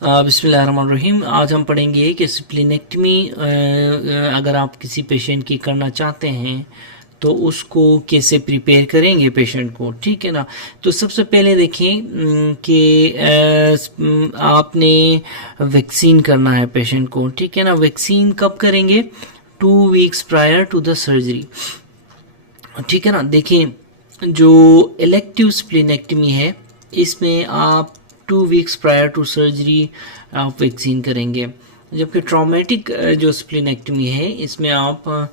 बिस्मिल्लाहिर्रहमानिर्रहीम। आज हम पढ़ेंगे कि स्प्लीनेक्टमी अगर आप किसी पेशेंट की करना चाहते हैं तो उसको कैसे प्रिपेयर करेंगे पेशेंट को, ठीक है ना। तो सबसे पहले देखें कि आपने वैक्सीन करना है पेशेंट को, ठीक है ना। वैक्सीन कब करेंगे? 2 weeks prior to the surgery, ठीक है ना। देखें, जो इलेक्टिव स्प्लीनेक्टमी है इसमें आप 2 वीक्स प्रायर टू सर्जरी आप वैक्सीन करेंगे, जबकि ट्रॉमेटिक जो स्प्लीनेक्टमी है इसमें आप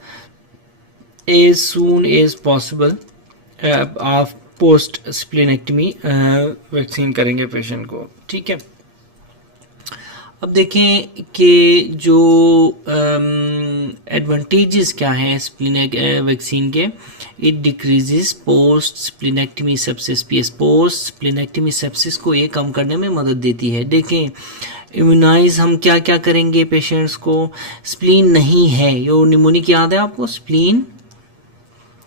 एज सून एज पॉसिबल आप पोस्ट स्प्लीनेक्टमी वैक्सीन करेंगे पेशेंट को, ठीक है। अब देखें कि जो एडवांटेजेस क्या हैं स्प्लीनेक वैक्सीन के। It decreases post splenectomy sepsis, PS post splenectomy sepsis को ये कम करने में मदद देती है। देखें, इम्यूनाइज हम क्या क्या करेंगे पेशेंट्स को। स्प्लीन नहीं है, यो निमोनिक याद है आपको, स्प्लीन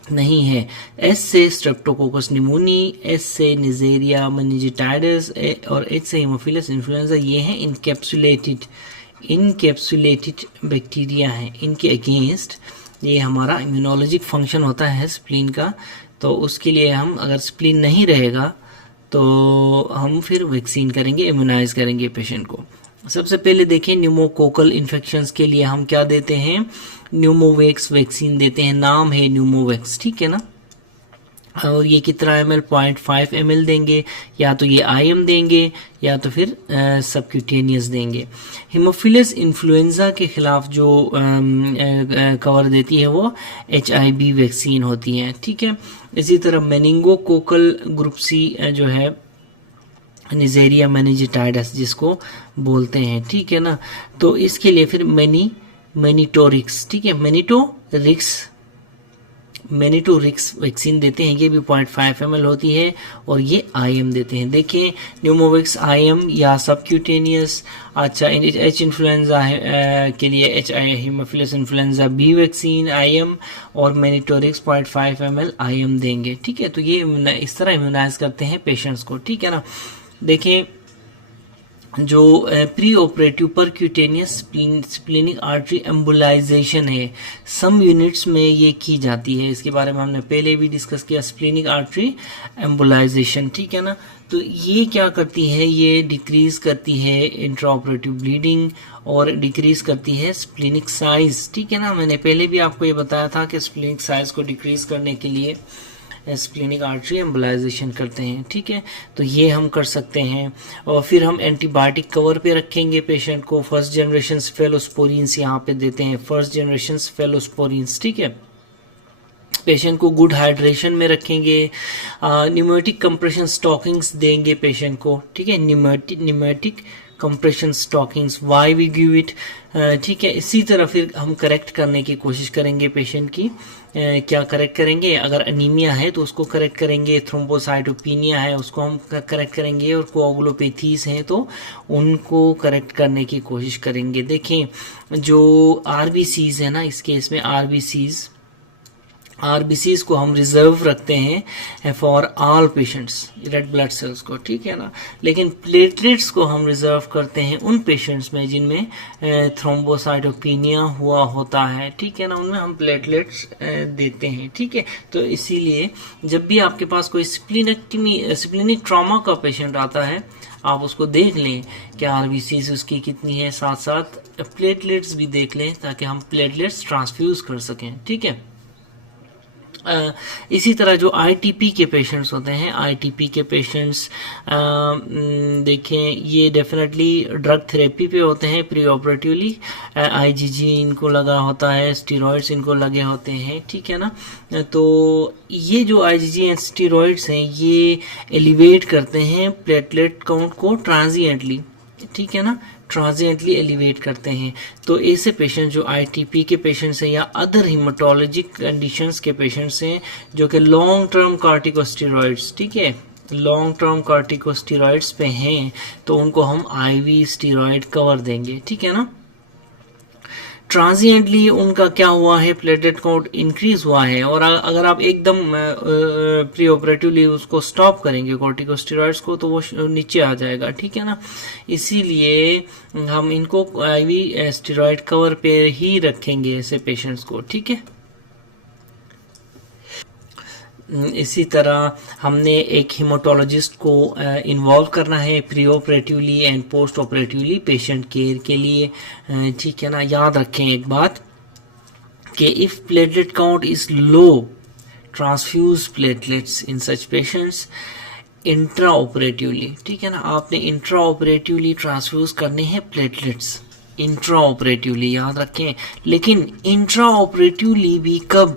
नहीं है। एस से स्ट्रेप्टोकोकस निमोनी, एस से निजेरिया मेनिंजाइटिस और एच से हीमोफिलस इन्फ्लुएंजा, ये हैं इनकैप्सुलेटेड बैक्टीरिया हैं। इनके अगेंस्ट ये हमारा इम्यूनोलॉजिक फंक्शन होता है स्प्लीन का, तो उसके लिए हम अगर स्प्लीन नहीं रहेगा तो हम फिर वैक्सीन करेंगे, इम्यूनाइज करेंगे पेशेंट को। सबसे पहले देखें, न्यूमोकोकल इन्फेक्शंस के लिए हम क्या देते हैं? न्यूमोवैक्स वैक्सीन देते हैं, नाम है न्यूमोवैक्स, ठीक है ना। और ये कितना ml? 0.5 ml देंगे, या तो ये IM देंगे या तो फिर सबक्यूटेनियस देंगे। हीमोफिलस इन्फ्लुएंजा के खिलाफ जो कवर देती है वो HIV वैक्सीन होती है, ठीक है। इसी तरह मेनिंगोकोकल ग्रुप C जो है निजेरिया मेनिंजाइटिस जिसको बोलते हैं, ठीक है ना। तो इसके लिए फिर मेनिटोरिक्स, ठीक है, मेनिटोरिक्स वैक्सीन देते हैं, ये भी 0.5 ml होती है, और ये IM देते हैं। देखिए, न्यूमोवैक्स IM या सबक्यूटेनियस। अच्छा, एच इन्फ्लुएंजा के लिए Haemophilus influenza B vaccine IM, और मेनिटोरिक्स 0.5 ml IM देंगे, ठीक है। तो ये इस तरह इम्यूनाइज करते हैं पेशेंट्स को, ठीक है ना। देखें, जो pre operative percutaneous splenic artery embolisation है, सम यूनिट्स में ये की जाती है, इसके बारे में हमने पहले भी डिस्कस किया, स्प्लीनिक आर्टरी एम्बुलाइजेशन, ठीक है ना। तो ये क्या करती है? ये डिक्रीज करती है इंट्रा ऑपरेटिव ब्लीडिंग और डिक्रीज करती है स्प्लीनिक साइज, ठीक है ना। मैंने पहले भी आपको ये बताया था कि स्प्लीनिक साइज को डिक्रीज करने के लिए स्प्लीनिक आर्टरी एम्बुलाइजेशन करते हैं, ठीक है। तो ये हम कर सकते हैं। और फिर हम एंटीबायोटिक कवर पे रखेंगे पेशेंट को। फर्स्ट जनरेशन फेलोस्पोरिन्स यहाँ पे देते हैं, फर्स्ट जनरेशन फेलोस्पोरिन्स, ठीक है। पेशेंट को गुड हाइड्रेशन में रखेंगे। न्यूमेटिक कंप्रेशन स्टॉकिंग्स देंगे पेशेंट को, ठीक है। Pneumatic compression stockings, why we give it, ठीक है। इसी तरह फिर हम करेक्ट करने की कोशिश करेंगे पेशेंट की। क्या करेक्ट करेंगे? अगर अनीमिया है तो उसको करेक्ट करेंगे, थ्रोम्बोसाइटोपिनिया है उसको हम करेक्ट करेंगे, और कोआगुलोपैथीज हैं तो उनको करेक्ट करने की कोशिश करेंगे। देखें, जो RBCs है ना, इस केस में RBCs को हम रिजर्व रखते हैं for all patients, red blood cells को, ठीक है ना। लेकिन प्लेटलेट्स को हम रिजर्व करते हैं उन पेशेंट्स में जिनमें थ्रोम्बोसाइटोपिनिया हुआ होता है, ठीक है ना, उनमें हम प्लेटलेट्स देते हैं, ठीक है। तो इसीलिए जब भी आपके पास कोई स्प्लीनिक ट्रॉमा का पेशेंट आता है, आप उसको देख लें कि RBCs उसकी कितनी है, साथ साथ प्लेटलेट्स भी देख लें ताकि हम प्लेटलेट्स ट्रांसफ्यूज कर सकें, ठीक है। इसी तरह जो ITP के पेशेंट्स होते हैं, ITP के पेशेंट्स देखें, ये डेफिनेटली ड्रग थेरेपी पे होते हैं प्री ऑपरेटिवली। IgG इनको लगा होता है, स्टीरॉइड्स इनको लगे होते हैं, ठीक है ना। तो ये जो IgG एंड स्टीरॉइड्स हैं ये एलिवेट करते हैं प्लेटलेट काउंट को ट्रांजिएंटली, ठीक है ना, ट्रांजिएंटली एलिवेट करते हैं। तो ऐसे पेशेंट जो ITP के पेशेंट्स हैं या अदर हीमाटोलॉजिक कंडीशंस के पेशेंट्स हैं जो कि लॉन्ग टर्म कार्टिकोस्टेरॉइड्स, ठीक है, लॉन्ग टर्म कार्टिकोस्टेरॉइड्स पे हैं, तो उनको हम IV स्टेरॉइड कवर देंगे, ठीक है ना। ट्रांजिएंटली उनका क्या हुआ है, प्लेटलेट काउंट इंक्रीज हुआ है, और अगर आप एकदम प्री ऑपरेटिवली उसको स्टॉप करेंगे कॉर्टिकोस्टेरॉइड्स को तो वो नीचे आ जाएगा, ठीक है ना। इसीलिए हम इनको आईवी स्टेरॉइड कवर पे ही रखेंगे ऐसे पेशेंट्स को, ठीक है। इसी तरह हमने एक हिमाटोलॉजिस्ट को इन्वॉल्व करना है pre operatively and post operatively patient care के लिए, ठीक है ना। याद रखें एक बात कि if platelet count is low, transfuse platelets in such patients intra operatively, ठीक है ना। आपने इंट्रा ऑपरेटिवली ट्रांसफ्यूज करने हैं प्लेटलेट्स, इंट्रा ऑपरेटिवली याद रखें। लेकिन इंट्रा ऑपरेटिवली भी कब,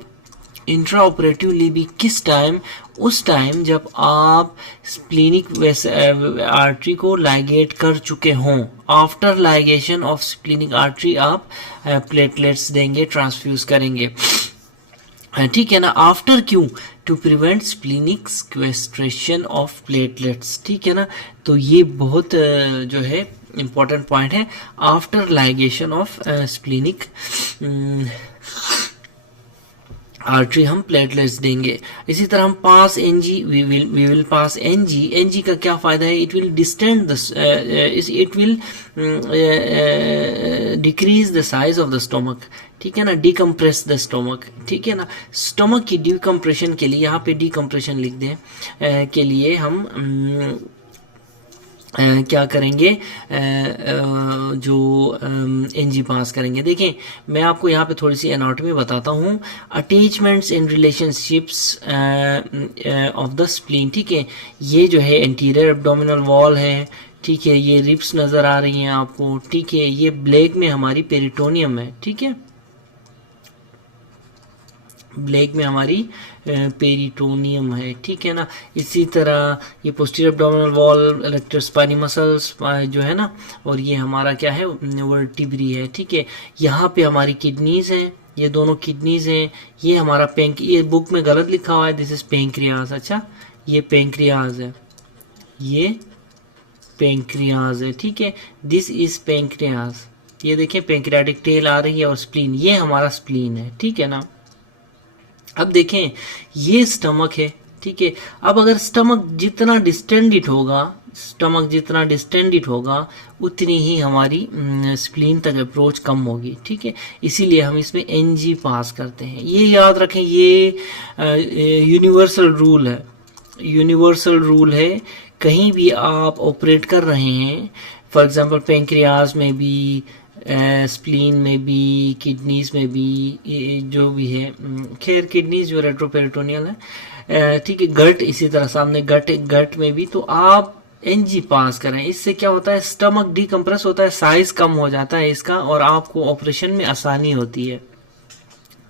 इंट्रा ऑपरेटिवली भी किस टाइम, उस टाइम जब आप स्प्लीनिक आर्टरी को लाइगेट कर चुके हों। After ligation of splenic artery आप प्लेटलेट्स देंगे, ट्रांसफ्यूज करेंगे, ठीक है ना। आफ्टर क्यों, to prevent splenic sequestration of platelets, ठीक है ना। तो ये बहुत जो है इंपॉर्टेंट पॉइंट है, after ligation of splenic artery हम प्लेटलेट्स देंगे। इसी तरह हम pass NG, we will pass NG. NG का क्या फायदा है, it will distend the, it will decrease the size of the stomach, ठीक है ना, डिकम्प्रेस द स्टोमक, ठीक है ना। स्टोमक की डिकम्प्रेशन के लिए, यहाँ पे डिकम्प्रेशन लिख दें, के लिए हम क्या करेंगे, जो एनजी पास करेंगे। देखें मैं आपको यहाँ पे थोड़ी सी एनाटॉमी बताता हूँ। Attachments and relationships of the spleen, ठीक है। ये जो है एंटीरियर एब्डोमिनल वॉल है, ठीक है। ये रिब्स नज़र आ रही हैं आपको, ठीक है। ये ब्लैक में हमारी पेरिटोनियम है, ठीक है, ब्लैक में हमारी पेरिटोनियम है, ठीक है ना। इसी तरह ये posterior abdominal wall, rectus spinae muscles जो है ना, और ये हमारा क्या है, वर्टिब्री है, ठीक है। यहाँ पे हमारी किडनीज हैं, ये दोनों किडनीज हैं। ये हमारा ये बुक में गलत लिखा हुआ है, दिस इज पेंक्रियाज, अच्छा ये पेंक्रियाज है, ये पेंक्रियाज है, ठीक है। दिस इज पेंक्रियाज, ये देखिए पेंक्रियाटिक टेल आ रही है, और स्प्लीन, ये हमारा स्प्लीन है, ठीक है ना। अब देखें ये स्टमक है, ठीक है। अब अगर स्टमक जितना डिस्टेंडिट होगा, स्टमक जितना डिस्टेंडिट होगा उतनी ही हमारी स्प्लीन तक अप्रोच कम होगी, ठीक है। इसीलिए हम इसमें एनजी पास करते हैं। ये याद रखें, ये यूनिवर्सल रूल है, यूनिवर्सल रूल है। कहीं भी आप ऑपरेट कर रहे हैं, फॉर एग्जांपल पेंक्रियाज में भी, स्प्लीन में भी, किडनीज में भी, जो भी है, खैर किडनीज जो रेट्रोपेरिटोनियल है, ठीक है। गट इसी तरह सामने गट में भी, तो आप एनजी पास करें। इससे क्या होता है, स्टमक डिकम्प्रेस होता है, साइज कम हो जाता है इसका, और आपको ऑपरेशन में आसानी होती है,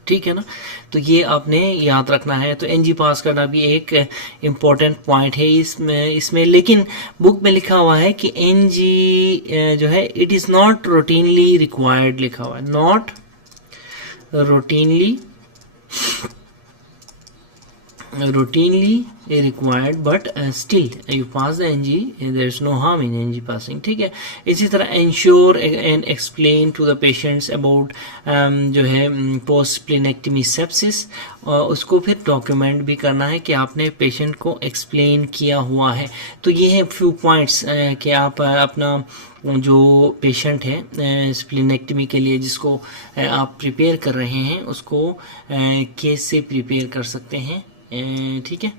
ठीक है ना। तो ये आपने याद रखना है। तो एनजी पास करना भी एक इम्पोर्टेंट पॉइंट है इसमें। लेकिन बुक में लिखा हुआ है कि एनजी जो है it is not routinely required, लिखा हुआ है not routinely required, but still you pass the NG, there is no harm in NG passing, ठीक है। इसी तरह ensure and explain to the patients about जो है post splenectomy sepsis, उसको फिर डॉक्यूमेंट भी करना है कि आपने पेशेंट को एक्सप्लेन किया हुआ है। तो ये है फ्यू पॉइंट्स कि आप अपना जो पेशेंट है स्प्लीनेक्टमी के लिए जिसको आप प्रिपेयर कर रहे हैं, उसको कैसे प्रिपेयर कर सकते हैं, ठीक है।